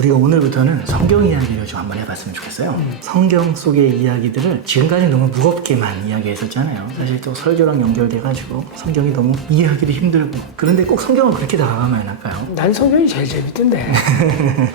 우리가 오늘부터는 성경 이야기를 좀 한번 해봤으면 좋겠어요. 성경 속의 이야기들을 지금까지 너무 무겁게만 이야기했었잖아요. 사실 또 설교랑 연결돼가지고 성경이 너무 이해하기도 힘들고, 그런데 꼭 성경을 그렇게 다가가면 할까요? 난 성경이 제일 재밌던데.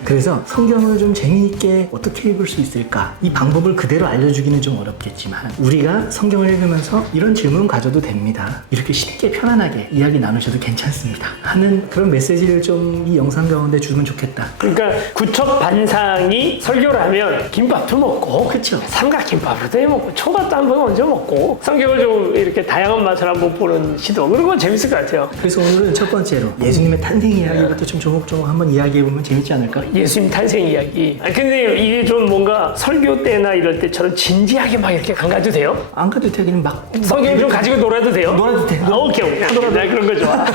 그래서 성경을 좀 재미있게 어떻게 읽을 수 있을까? 이 방법을 그대로 알려주기는 좀 어렵겠지만 우리가 성경을 읽으면서 이런 질문 가져도 됩니다. 이렇게 쉽게 편안하게 이야기 나누셔도 괜찮습니다. 하는 그런 메시지를 좀 이 영상 가운데 주면 좋겠다. 그러니까 구첩 반상이 설교를 하면 김밥도 먹고, 그쵸. 삼각김밥도 해 먹고, 초밥도 한번 얹어 먹고, 성경을 좀 이렇게 다양한 맛을 한번 보는 시도, 그런 건 재밌을 것 같아요. 그래서 오늘은 첫 번째로 예수님의 탄생 이야기부터 좀 조목조목 한번 이야기해보면 재밌지 않을까? 예수님 탄생 이야기. 근데 이게 좀 뭔가 설교 때나 이럴 때처럼 진지하게 막 이렇게 안 가도 돼요? 안 가도 돼. 그냥 막 성경 좀 가지고 놀아도 돼요? 놀아도 돼. 오케이. 나 그런 거 좋아.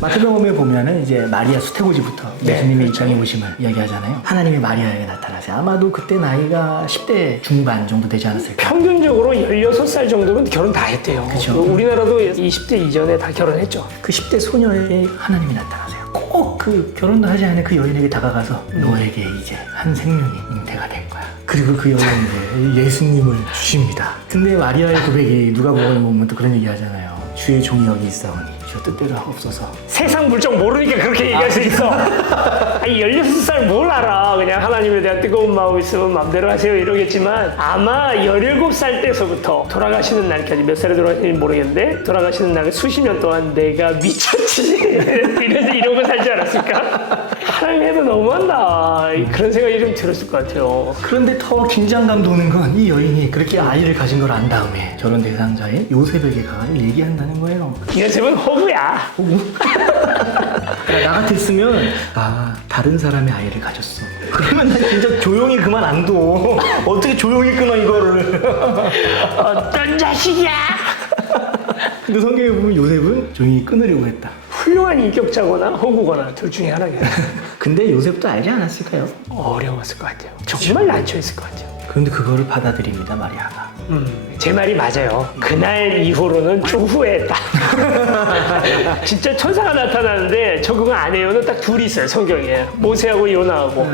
마태복음에 보면은 이제 마리아 수태고지부터 네, 예수님의 입장에 오심을 이야기하잖아요. 하나님이 마리아에게 나타나세요. 아마도 그때 나이가 10대 중반 정도 되지 않았을까? 평균적으로 16살 정도면 결혼 다 했대요. 그쵸. 우리나라도 20대 이전에 다 결혼했죠. 그 10대 소녀에게 하나님이 나타나세요. 꼭 그 결혼도 하지 않은 그 여인에게 다가가서 너에게 이제 한 생명이 잉태가 될 거야. 그리고 그 여인에게 예수님을 주십니다. 근데 마리아의 고백이 누가복음에 보면 또 그런 얘기 하잖아요. 주의 종이 여기 있사오니 저 뜻대로 하옵소서. 세상 물정 모르니까 그렇게 얘기할 수 있어. 아니 16살 뭘 알아. 그냥 하나님에 대한 뜨거운 마음 있으면 마음대로 하세요 이러겠지만, 아마 17살 때서부터 돌아가시는 날까지, 몇 살에 돌아가시는지 모르겠는데 돌아가시는 날 수십 년 동안 내가 미쳤지 이러고 살지 않았을까? 하나님 해도 너무한다. 그런 생각이 좀 들었을 것 같아요. 그런데 더 긴장감 도는 건 이 여인이 그렇게 아이를 가진 걸 안 다음에 저런 대상자의 요셉에게 가가지고 얘기한다는 거예요. 요셉은 허구야. 나 같았으면 다른 사람의 아이를 가졌어. 그러면 난 진짜 조용히 그만 안 둬. 어떻게 조용히 끊어 이거를. 어떤 자식이야? 근데 성경에 보면 요셉은 조용히 끊으려고 했다. 훌륭한 인격자거나 허구거나 둘 중에 하나겠다. 근데 요셉도 알지 않았을까요? 어려웠을 것 같아요. 정말 난처했을 것 같아요. 그런데 그거를 받아들입니다, 마리아가. 제 말이 맞아요. 그날 이후로는 좀 후회했다. 진짜 천사가 나타나는데 적응 안 해요는 딱 둘이 있어요, 성경에. 모세하고 요나하고.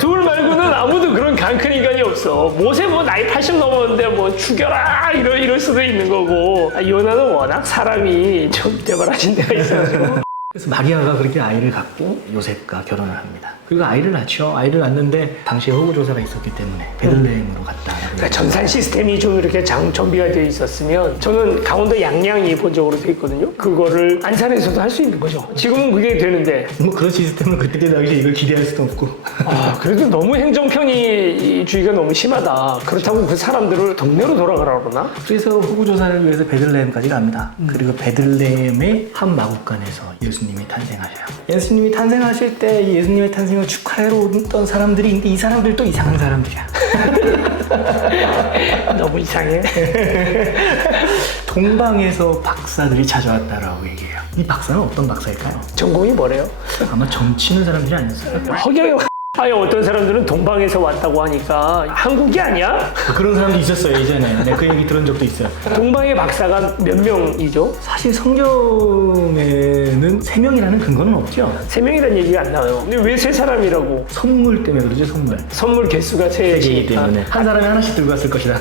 둘 말고는 아무도 그런 강큰 인간이 없어. 모세 뭐 나이 80 넘었는데 뭐 죽여라 이럴 수도 있는 거고, 요나는 워낙 사람이 좀 대발하신 데가 있어가지고. 그래서 마리아가 그렇게 아이를 갖고 요셉과 결혼을 합니다. 그리고 아이를 낳죠. 아이를 낳는데 당시에 허구조사가 있었기 때문에 베들레헴으로 갔다라고. 그러니까 전산 시스템이 좀 이렇게 정비가 되어 있었으면, 저는 강원도 양양이 본적으로 되어 있거든요. 그거를 안산에서도 할 수 있는 거죠. 지금은 그게 되는데. 뭐 그런 시스템을 그때 당시에 이걸 기대할 수도 없고. 그래도 너무 행정편의주의가 너무 심하다. 그렇다고 그 사람들을 동네로 돌아가라 그러나? 그래서 허구조사를 위해서 베들레헴까지 갑니다. 그리고 베들레헴의 한 마구간에서 예수님이 탄생하셔요. 예수님이 탄생하실 때 이 예수님의 탄생을 축하하러 오던 사람들이 있는데 이 사람들도 이상한 사람들이야. 너무 이상해. 동방에서 박사들이 찾아왔다라고 얘기해요. 이 박사는 어떤 박사일까요? 전공이 뭐래요? 아마 점치는 사람들이 아니었을까요? 허경영. 아니 어떤 사람들은 동방에서 왔다고 하니까 한국이 아니야? 그런 사람도 있었어요, 예전에. 네, 그 얘기 들은 적도 있어요. 동방의 박사가 몇 명이죠? 사실 성경에는 3명이라는 근거는 없죠. 3명이라는 얘기가 안 나와요. 근데 왜 3사람이라고? 선물 때문에 그러죠, 선물. 선물 개수가 세계이기 3개이기 때문에. 한 사람이 하나씩 들고 갔을 것이다.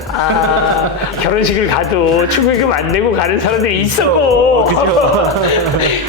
결혼식을 가도 축의금 안 내고 가는 사람들이 있었고. 그죠?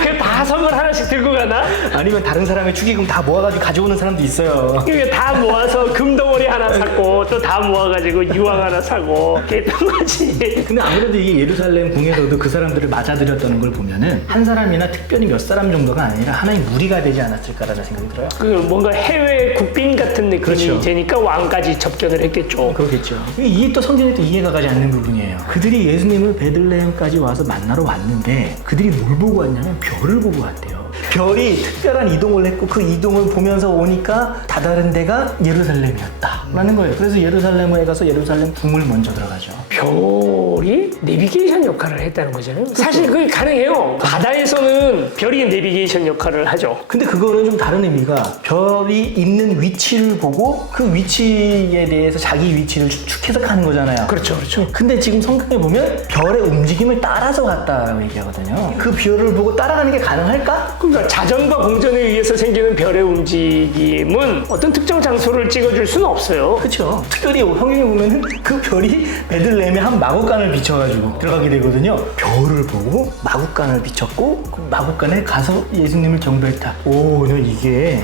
그 다 선물 하나씩 들고 가나? 아니면 다른 사람의 축의금 다 모아가지고 가져오는 사람도 있어요. 이게 다 모아서 금덩어리 하나 샀고 또 다 모아가지고 유황 하나 사고 그랬던 거지. 근데 아무래도 이게 예루살렘 궁에서도 그 사람들을 맞아들였다는 걸 보면은 한 사람이나 특별히 몇 사람 정도가 아니라 하나의 무리가 되지 않았을까라는 생각이 들어요. 그 뭔가 해외 국빈 같은 느낌이 그렇죠. 되니까 왕까지 접견을 했겠죠. 그렇겠죠. 이게 또 성경에 또 이해가 가지 않는 부분이에요. 그들이 예수님을 베들레헴까지 와서 만나러 왔는데 그들이 뭘 보고 왔냐면 별을 보고 왔대요. 별이 특별한 이동을 했고 그 이동을 보면서 오니까 다다른 데가 예루살렘이었다라는 거예요. 그래서 예루살렘에 가서 예루살렘 궁을 먼저 들어가죠. 별이 내비게이션 역할을 했다는 거잖아요. 사실 그게 가능해요. 바다에서는 별이 내비게이션 역할을 하죠. 근데 그거는 좀 다른 의미가 별이 있는 위치를 보고 그 위치에 대해서 자기 위치를 추측해서 가는 거잖아요. 그렇죠, 그렇죠. 근데 지금 성경에 보면 별의 움직임을 따라서 갔다라고 얘기하거든요. 그 별을 보고 따라가는 게 가능할까? 그러니까 자전과 공전에 의해서 생기는 별의 움직임은 어떤 특정 장소를 찍어줄 수는 없어요. 그렇죠. 특별히 성경에 보면은 그 별이 베들레헴에 한 마구간을 비춰가지고 들어가게 되거든요. 별을 보고 마구간을 비췄고 그 마구간에 가서 예수님을 경배했다. 오, 이게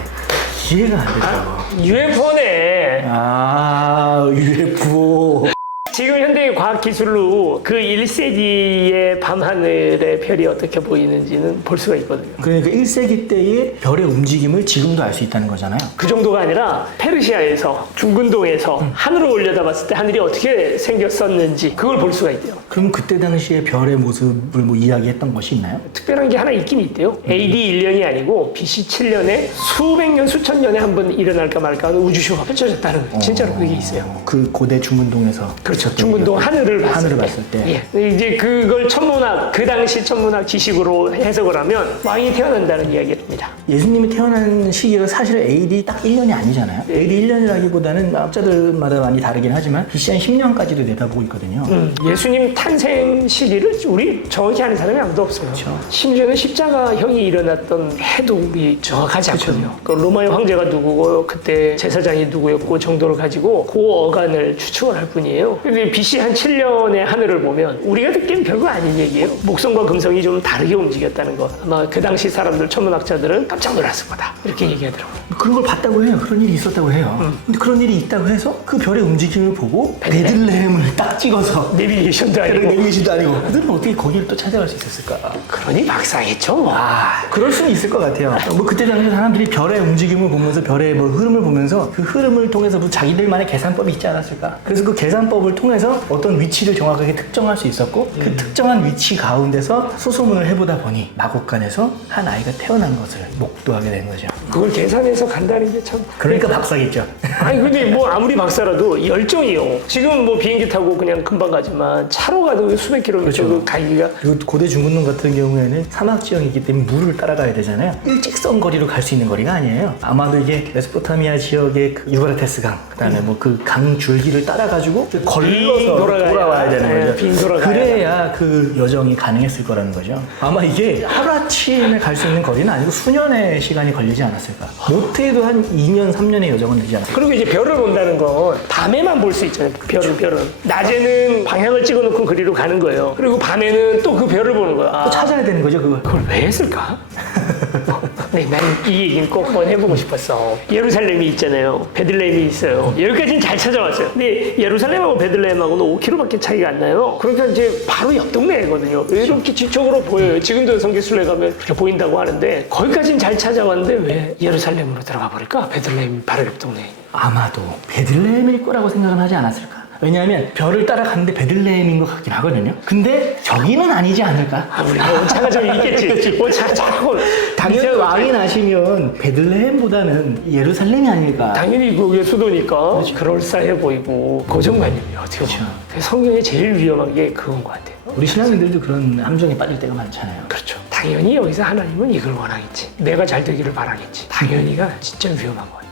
이해가 안 되죠. UFO네. UFO. 지금 현대의 과학기술로 그 1세기의 밤하늘의 별이 어떻게 보이는지는 볼 수가 있거든요. 그러니까 1세기 때의 별의 움직임을 지금도 알 수 있다는 거잖아요. 그 정도가 아니라 페르시아에서 중근동에서 하늘을 올려다봤을 때 하늘이 어떻게 생겼었는지 그걸 볼 수가 있대요. 그럼 그때 당시에 별의 모습을 뭐 이야기했던 것이 있나요? 특별한 게 하나 있긴 있대요. AD 1년이 아니고 BC 7년에 수백 년, 수천 년에 한 번 일어날까 말까 하는 우주쇼가 펼쳐졌다는 거예요. 진짜로 그게 있어요. 그 고대 중문동에서. 그렇죠. 중문동 하늘을 봤을 때. 예. 이제 그걸 천문학, 그 당시 천문학 지식으로 해석을 하면 왕이 태어난다는 이야기를 합니다. 예수님이 태어난 시기가 사실 AD 딱 1년이 아니잖아요. AD 1년이라기보다는 학자들마다 많이 다르긴 하지만 BC 한 10년까지도 내다보고 있거든요. 예수님 탄생 시기를 우리 정확히 아는 사람이 아무도 없어요. 그렇죠. 심지어는 십자가형이 일어났던 해도 우리 정확하지 않거든요. 그 로마의 황제가 누구고 그때 제사장이 누구였고 정도를 가지고 그 어간을 추측을 할 뿐이에요. 근데 BC 한 7년의 하늘을 보면 우리가 듣기엔 별거 아닌 얘기예요. 목성과 금성이 좀 다르게 움직였다는 거. 아마 그 당시 사람들, 천문학자들은 깜짝 놀랐을 거다. 이렇게 얘기하더라고요. 그런 걸 봤다고 해요. 그런 일이 있었다고 해요. 근데 그런 일이 있다고 해서 그 별의 움직임을 보고 베들레헴을 딱 찍어서 내비게이션도 아니고. 내비게이션도 아니고 그들은 어떻게 거기를 또 찾아갈 수 있었을까? 그러니 막상했죠. 와. 그럴 수는 있을 것 같아요. 뭐 그때 당시 사람들이 별의 움직임을 보면서 별의 뭐 흐름을 보면서 그 흐름을 통해서 뭐 자기들만의 계산법이 있지 않았을까? 그래서 그 계산법을 통해서 어떤 위치를 정확하게 특정할 수 있었고 그 특정한 위치 가운데서 수소문을 해보다 보니 마곡간에서 한 아이가 태어난 것을 목도하게 된 거죠. 그걸 계산해서 간다는 게 참. 그러니까 박사겠죠. 아니 근데 뭐 아무리 박사라도 열정이요. 지금 뭐 비행기 타고 그냥 금방 가지만 차로 가도 수백 킬로미터 그렇죠. 그 가기가. 그리고 고대 중근동 같은 경우에는 사막 지형이기 때문에 물을 따라가야 되잖아요. 일직선 거리로 갈 수 있는 거리가 아니에요. 아마도 이게 메소포타미아 지역의 그 유브라테스 강, 그다음에 뭐 그 강 줄기를 따라가지고 걸러서 돌아와야 되는 거죠. 빈 돌아가야. 그래야 그 여정이 가능했을 거라는 거죠. 아마 이게 하루아침에 갈 수 있는 거리는 아니고 수년의 시간이 걸리지 않았을까. 못해도 한 2년, 3년의 여정은 되지 않았을까. 그리고 이제 별을 본다는 건 밤에만 볼 수 있잖아요. 별은. 낮에는 방향을 찍어놓고 그리로 가는 거예요. 그리고 밤에는 또 그 별을 보는 거야. 또 찾아야 되는 거죠, 그걸. 그걸 왜 했을까? 네, 난 이 얘기는 꼭 한번 해보고 싶었어. 예루살렘이 있잖아요. 베들레헴이 있어요. 여기까지는 잘 찾아왔어요. 근데 예루살렘하고 베들레헴하고는 5km밖에 차이가 안 나요. 그러니까 이제 바로 옆 동네거든요. 이렇게 뒤쪽으로 보여요. 지금도 성지순례 가면 그렇게 보인다고 하는데 거기까지는 잘 찾아왔는데 왜 예루살렘으로 들어가 버릴까? 베들레헴 바로 옆 동네. 아마도 베들레헴일 거라고 생각은 하지 않았을까? 왜냐하면 별을 따라갔는데 베들레헴인 것 같긴 하거든요. 근데 저기는 아니지 않을까? 우리가 온차가 좀 있겠지. 온차가 자꾸. 당연히 왕이 나시면 베들레헴보다는 예루살렘이 아닐까? 당연히 그게 수도니까 그럴싸해 보이고 고정관념이에요. 어떻게 보면. 성경에 제일 위험한 게 그건 것 같아요. 우리 신앙인들도 그런 함정에 빠질 때가 많잖아요. 그렇죠. 당연히 여기서 하나님은 이걸 원하겠지. 내가 잘 되기를 바라겠지. 당연히가 진짜 위험한 것 같아요.